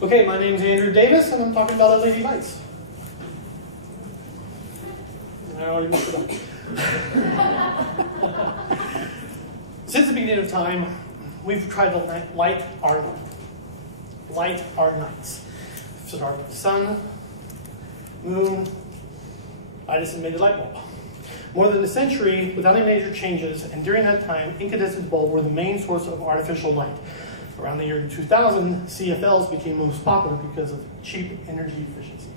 Okay, my name's Andrew Davis, and I'm talking about LED lights. I already messed it up. Since the beginning of time, we've tried to light our nights. Start with the sun, moon. I just made a light bulb. More than a century without any major changes, and during that time, incandescent bulbs were the main source of artificial light. Around the year 2000, CFLs became most popular because of cheap energy efficiency.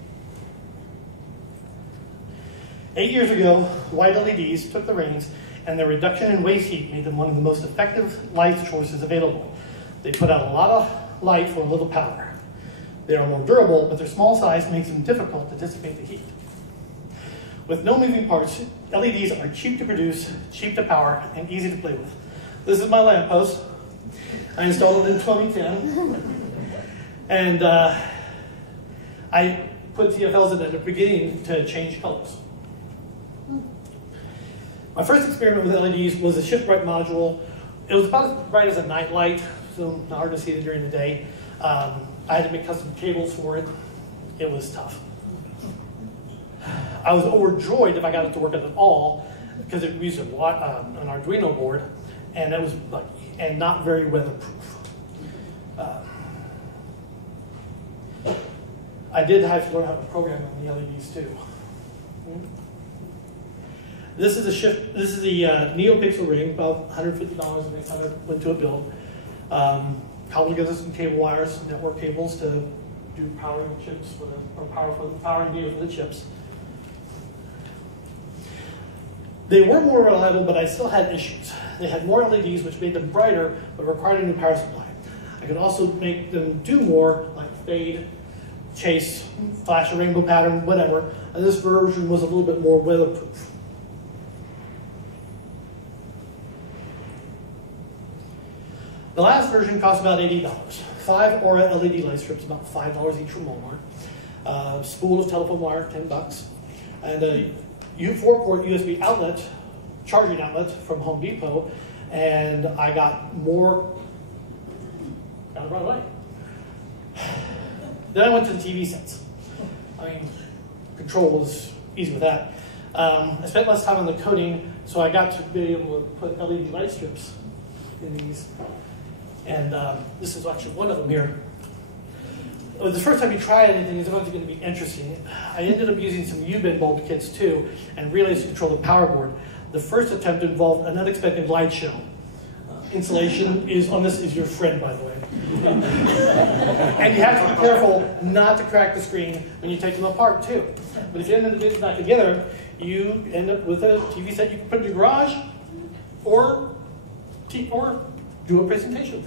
8 years ago, white LEDs took the reins, and their reduction in waste heat made them one of the most effective light choices available. They put out a lot of light for a little power. They are more durable, but their small size makes them difficult to dissipate the heat. With no moving parts, LEDs are cheap to produce, cheap to power, and easy to play with. This is my lamppost. I installed it in 2010. And I put CFLs in at the beginning to change colors. My first experiment with LEDs was a shift bright module. It was about as bright as a night light, so not hard to see it during the day. I had to make custom cables for it. It was tough. I was overjoyed if I got it to work at all, because it used an Arduino board, and it was and not very weatherproof. I did have to learn how to program on the LEDs too. This is the NeoPixel ring, about $150 the next time I went to a build. Cobbled together some cable wires, some network cables to do powering chips powering data for the chips. They were more reliable, but I still had issues. They had more LEDs, which made them brighter, but required a new power supply. I could also make them do more, like fade, chase, flash a rainbow pattern, whatever. And this version was a little bit more weatherproof. The last version cost about $80. 5 Aura LED light strips, about $5 each from Walmart. A spool of telephone wire, $10. And a 4-port USB outlet, charging outlet from Home Depot. And I got more, got it right away. Then I went to the TV sets. I mean, control was easy with that. I spent less time on the coding, so I got to be able to put LED light strips in these. And this is actually one of them here. The first time you try anything is always going to be interesting. I ended up using some U-bend bulb kits too, and relays to control the power board. The first attempt involved an unexpected light show. Insulation on this is your friend, by the way. And you have to be careful not to crack the screen when you take them apart too. But if you end up getting back together, you end up with a TV set you can put in your garage, or do a presentation.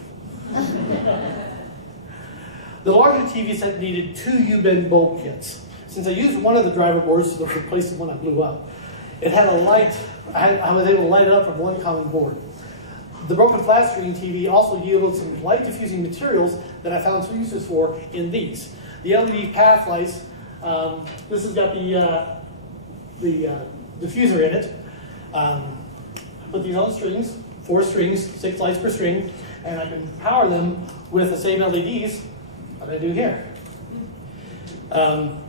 The larger TV set needed 2 U-bend bulb kits. Since I used one of the driver boards to replace the one I blew up, it had a light. I was able to light it up from one common board. The broken flat screen TV also yielded some light diffusing materials that I found some uses for in these. The LED path lights, this has got the diffuser in it. Put these on strings, 4 strings, 6 lights per string, and I can power them with the same LEDs that I do here.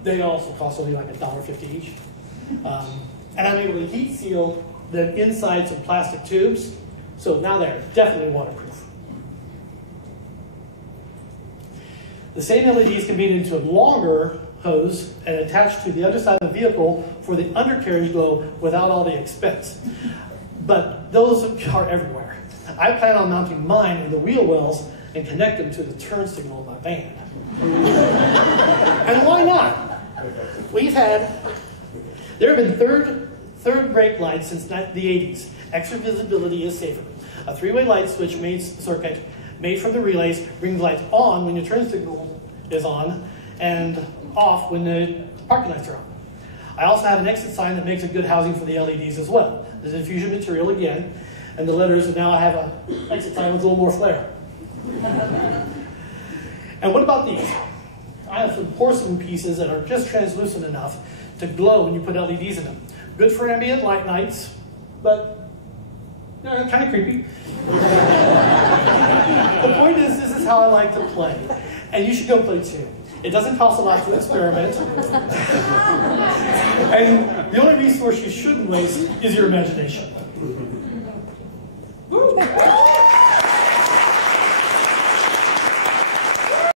They also cost only like $1.50 each. And I'm able to heat seal the insides of plastic tubes, so now they're definitely waterproof. The same LEDs can be made into a longer hose and attached to the other side of the vehicle for the undercarriage glow without all the expense. But those are everywhere. I plan on mounting mine in the wheel wells and connect them to the turn signal of my van. And why not? There have been third brake lights since the 80s. Extra visibility is safer. A 3-way light switch circuit made from the relays brings lights on when your turn signal is on and off when the parking lights are on. I also have an exit sign that makes a good housing for the LEDs as well. The diffusion material again, and the letters, and now I have an exit sign with a little more flare. And what about these? I have some porcelain pieces that are just translucent enough to glow when you put LEDs in them. Good for ambient light nights, but kind of creepy. The point is, this is how I like to play. And you should go play too. It doesn't cost a lot to experiment. And the only resource you shouldn't waste is your imagination.